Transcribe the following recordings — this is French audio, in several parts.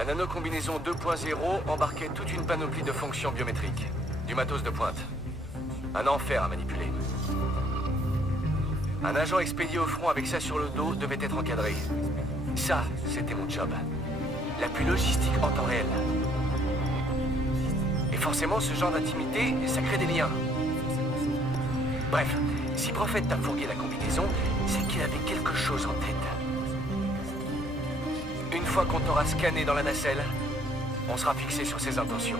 La nano-combinaison 2.0 embarquait toute une panoplie de fonctions biométriques. Du matos de pointe. Un enfer à manipuler. Un agent expédié au front avec ça sur le dos devait être encadré. Ça, c'était mon job. L'appui logistique en temps réel. Et forcément, ce genre d'intimité, ça crée des liens. Bref, si Prophet t'a fourgué la combinaison, c'est qu'il avait quelque chose en tête. Une fois qu'on t'aura scanné dans la nacelle, on sera fixé sur ses intentions.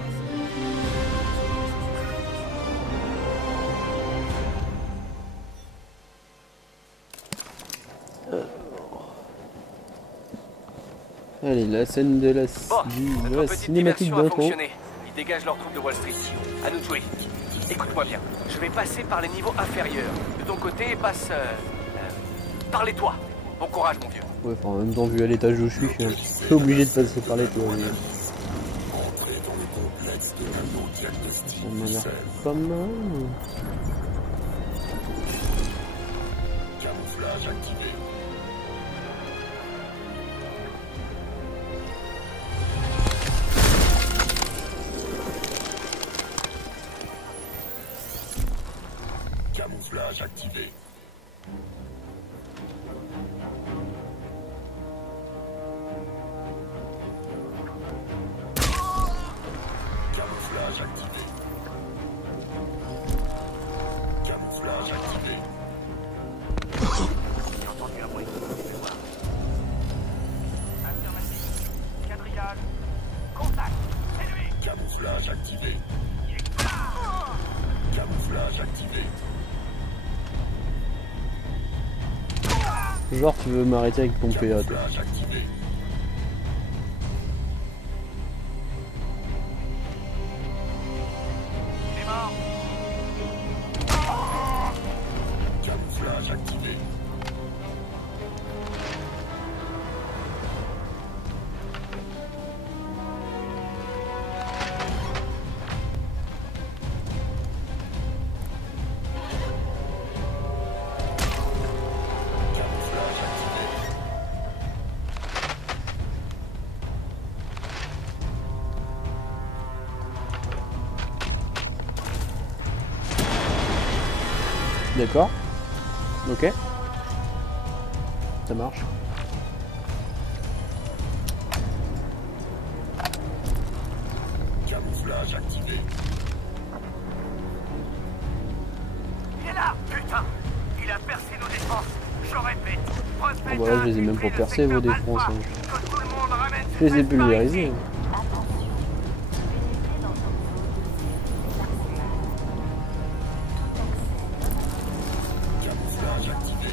Allez, la scène de la, Notre petite cinématique diversion a d'intro. fonctionné. Ils dégagent leurs troupes de Wall Street. À nous de jouer. Écoute-moi bien. Je vais passer par les niveaux inférieurs. De ton côté, passe... par les toits. Bon courage, mon vieux. Ouais, enfin, en même temps, vu à l'étage où je suis un peu obligé de passer par les toits. Ça m'a l'air pas mal. Camouflage activé. Camouflage activé. Camouflage activé. Camouflage activé. J'ai entendu un bruit. Je vais voir. Affirmatif. Quadrillage. Contact. C'est lui. Camouflage activé. Camouflage activé. Genre, tu veux m'arrêter avec ton PA, toi. Camouflage activé. Il est mort. Camouflage activé. Camouflage activé. D'accord. Ok. Ça marche. Camouflage activé. Il est là. Putain. Il a percé nos défenses. Je répète. Ah bah là, je les ai même pas percés, vos défenses. Hein. Je les ai pulvérisés. Camouflage activé.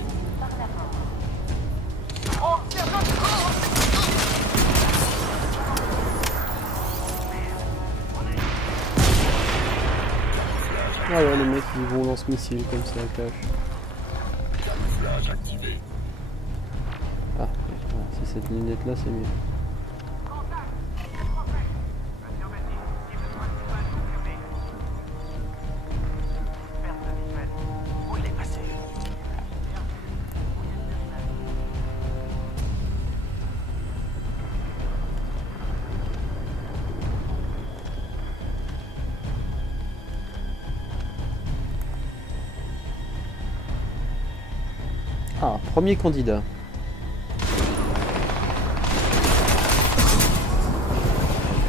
Ah ouais, les mecs ils vont lance-missiles comme ça, cache. Camouflage activé. Ah, voilà, si cette lunette là c'est mieux. Où il est passé? Ah, premier candidat.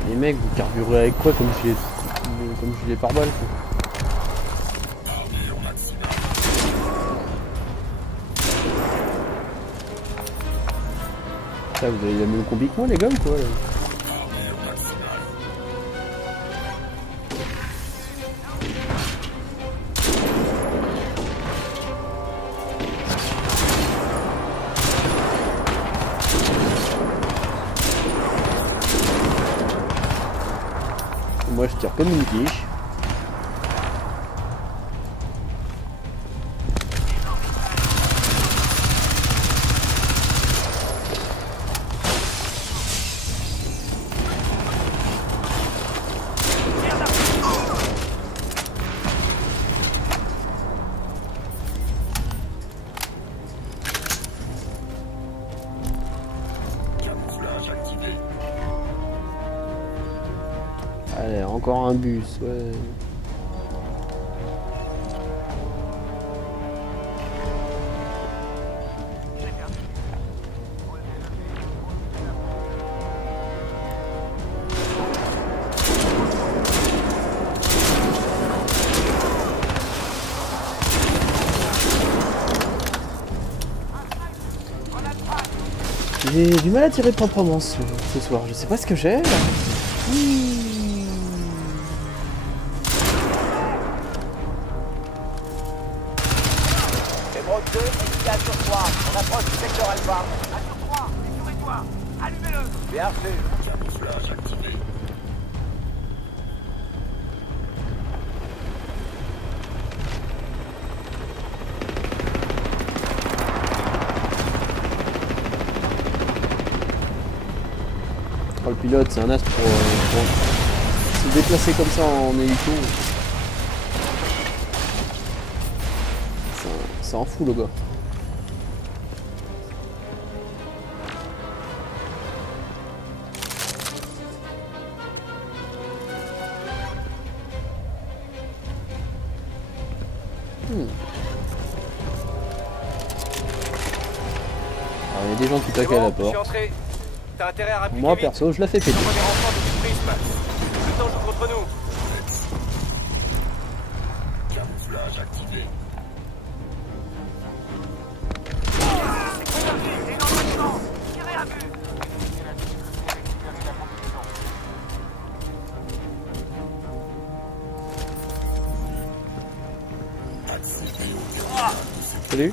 Les mecs, vous carburez avec quoi comme gilet pare-balles quoi. Armure maximale. Ça, vous avez la même combi que moi les gars ou quoi là? Armure maximale. Moi je tire comme une quiche. Camouflage activé. encore un bus, ouais. J'ai du mal à tirer proprement ce soir, je sais pas ce que j'ai. Emerald 2, efficace sur 3. On approche du secteur Alpha. Sur 3, détournez-toi. Allumez-le. Bien sûr. Camouflage activé. Oh, le pilote, c'est un as pour se déplacer comme ça en hélico. Ça en fout le gars. Alors, il y a des gens qui toquent à la porte. T'as intérêt à rappliquer Moi vite. perso, je la fais péter. Envoie des renforts du prisme. Le temps joue contre nous. Camouflage activé. Salut.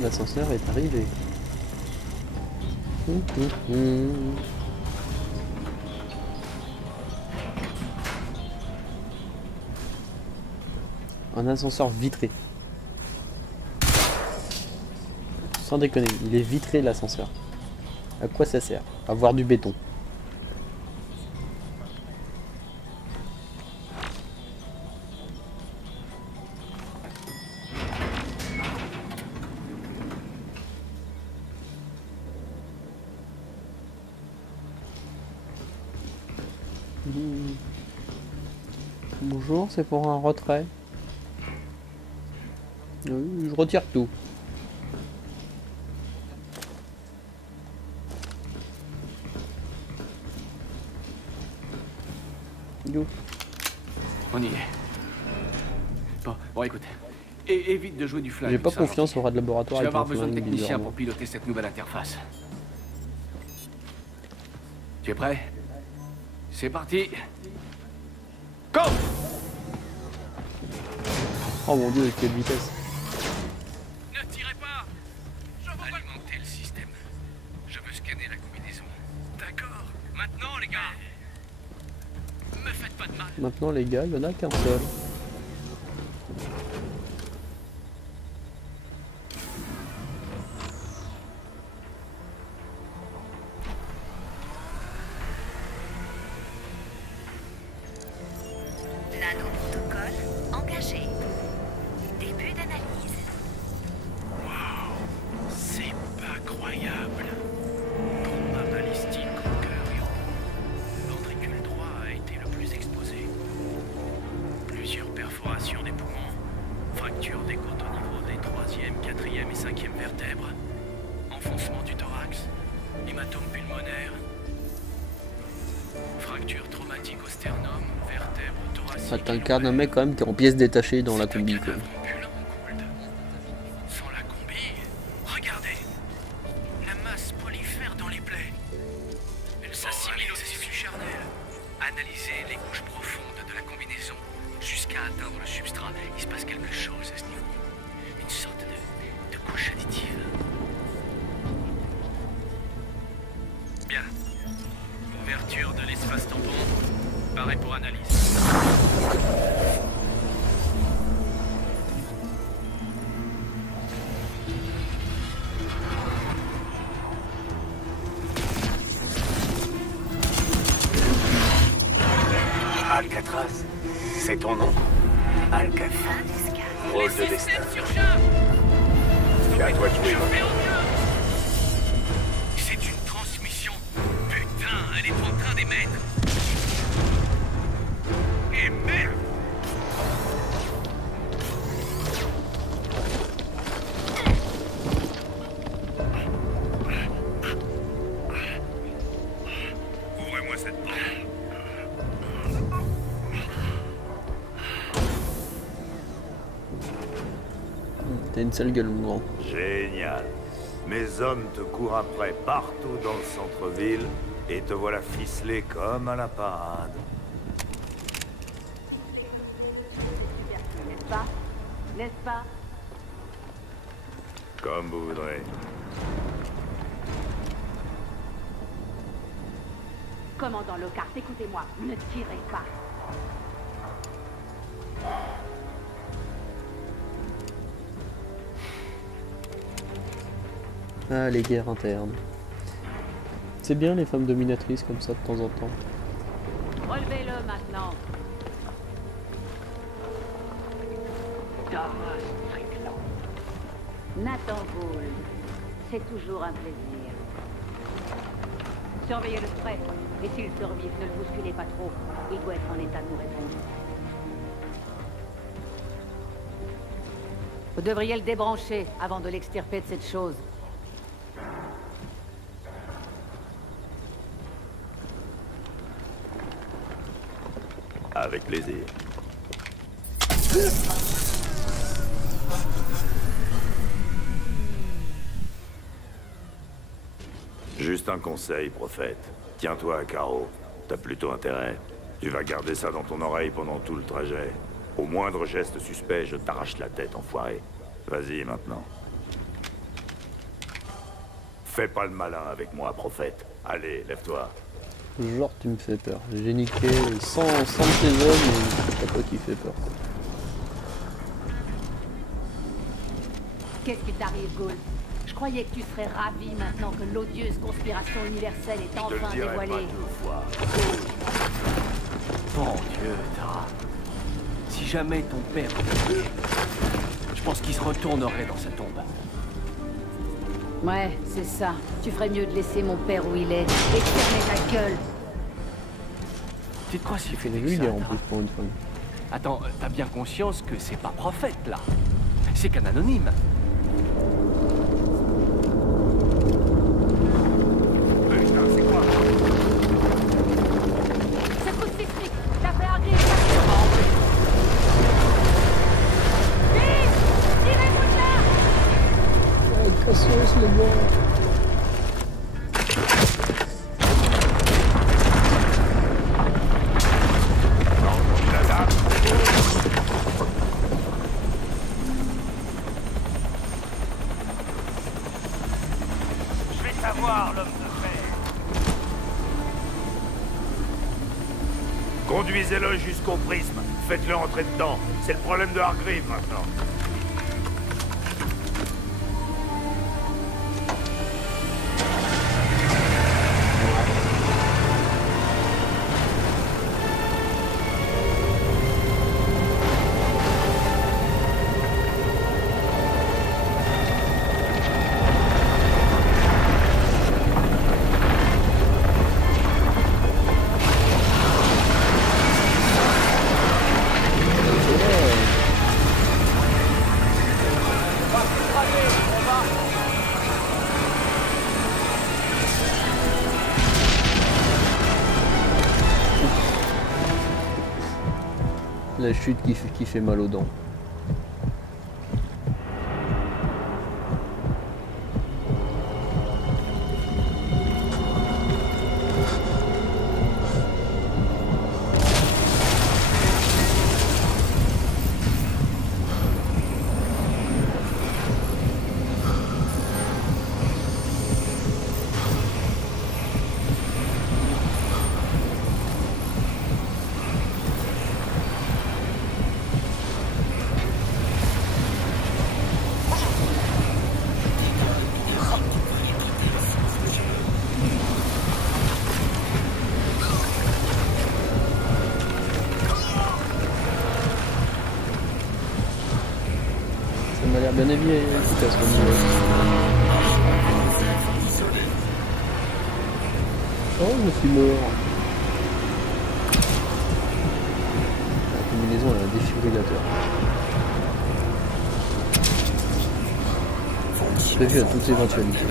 L'ascenseur est arrivé. Un ascenseur vitré. Sans déconner, il est vitré l'ascenseur. À quoi ça sert? À voir du béton. Bonjour, c'est pour un retrait. Je retire tout. Yo. On y est. Bon, écoute. Évite de jouer du flingue. J'ai pas ça, confiance au rat de Je laboratoire vais avec un avoir besoin de flingue, techniciens bizarrement. pour piloter cette nouvelle interface. Tu es prêt? C'est parti. Go! Oh mon dieu, quelle vitesse. Ne tirez pas! Je veux alimenter le système. Je veux scanner la combinaison. D'accord. Maintenant, les gars. Me faites pas de mal. Maintenant les gars, il y en a qu'un seul. Nano-protocole engagé. Début d'analyse. C'est pas croyable. Trauma balistique au cœur et au cou. Ventricule droit a été le plus exposé. Plusieurs perforations des poumons, fracture des côtes au niveau des 3e, 4e et 5e vertèbres, enfoncement du thorax, hématome pulmonaire, fracture traumatique au sternum, vertèbre thoracique. Ça t'incarne un mec quand même qui est en pièces détachées dans la combi quoi. Sans la combi, regardez, la masse prolifère dans les plaies. Elle s'assimile au tissu charnel. Analysez les couches profondes de la combinaison jusqu'à atteindre le substrat. Il se passe quelque chose à ce niveau. Une sorte de couche additive. Bien. Ouverture de l'espace tampon. Pareil pour analyse. Alcatraz, c'est ton nom. Alcatraz. Rôle de destin. C'est à toi de jouer. C'est une transmission. Putain, elle est en train d'émettre. Et merde! Ouvrez-moi cette porte. T'as une sale gueule, mon grand. Génial. Mes hommes te courent après partout dans le centre-ville et te voilà ficelé comme à la parade. N'est-ce pas? N'est-ce pas? Comme vous voudrez. Commandant Lockhart, écoutez-moi, ne tirez pas. Ah, les guerres internes. C'est bien les femmes dominatrices comme ça de temps en temps. Relevez-le maintenant. Thomas Strickland. Nathan Gould, c'est toujours un plaisir. Surveillez le frais, et s'il survit, ne le bousculez pas trop. Il doit être en état de nous répondre. Vous devriez le débrancher avant de l'extirper de cette chose. Avec plaisir. Juste un conseil, prophète. Tiens-toi à carreau. T'as plutôt intérêt. Tu vas garder ça dans ton oreille pendant tout le trajet. Au moindre geste suspect, je t'arrache la tête, enfoiré. Vas-y, maintenant. Fais pas le malin avec moi, prophète. Allez, lève-toi. Genre, tu me fais peur. J'ai niqué 100 de tes hommes et c'est pas toi qui fais peur. Qu'est-ce qui t'arrive, Gould? Je croyais que tu serais ravi maintenant que l'odieuse conspiration universelle est Je te le enfin dirai pas dévoilée. 2 fois. Mon Dieu, Tara. Si jamais ton père venait, je pense qu'il se retournerait dans sa tombe. Ouais, c'est ça. Tu ferais mieux de laisser mon père où il est et de fermer ta gueule. Tu te crois si C'est fait que ça, vulgaire en Tara? plus pour une femme. Attends, t'as bien conscience que c'est pas prophète, là. C'est qu'un anonyme. Putain, c'est quoi? Secousse sismique. L'affaire grise. Vite! Tirez-vous de là! Ah, cassos les gars. Je vais savoir, l'homme de fer. Conduisez-le jusqu'au prisme. Faites-le entrer dedans. C'est le problème de Hargreaves maintenant. La chute qui fait mal aux dents. l'air bien efficace comme jeu. Oh, je suis mort. La combinaison elle a un défibrillateur. Prévu à toute éventualité.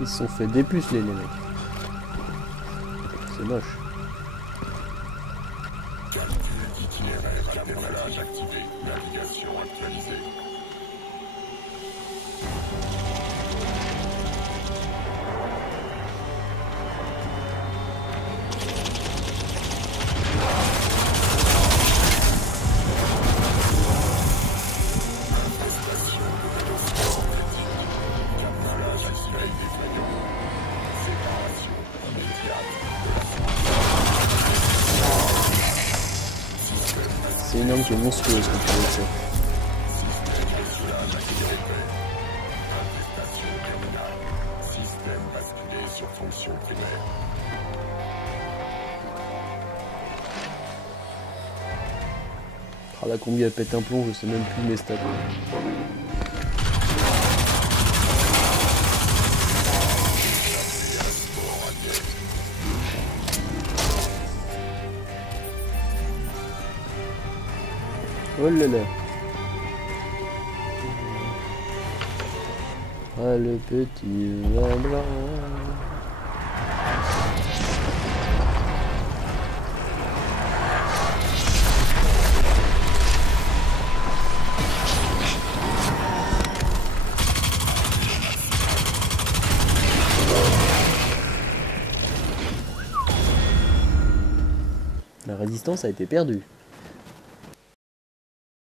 Ils se sont fait dépuceler les mecs. C'est moche. Calcul d'itinéraire, décollage activé, navigation actualisée. C'est une arme qui est monstrueuse quand tu regardes ça. Système basculé sur fonction primaire. Ah, la combi elle pète un plomb, je sais même plus mes stats. Oh là là. Ah le petit vin blanc. La résistance a été perdue.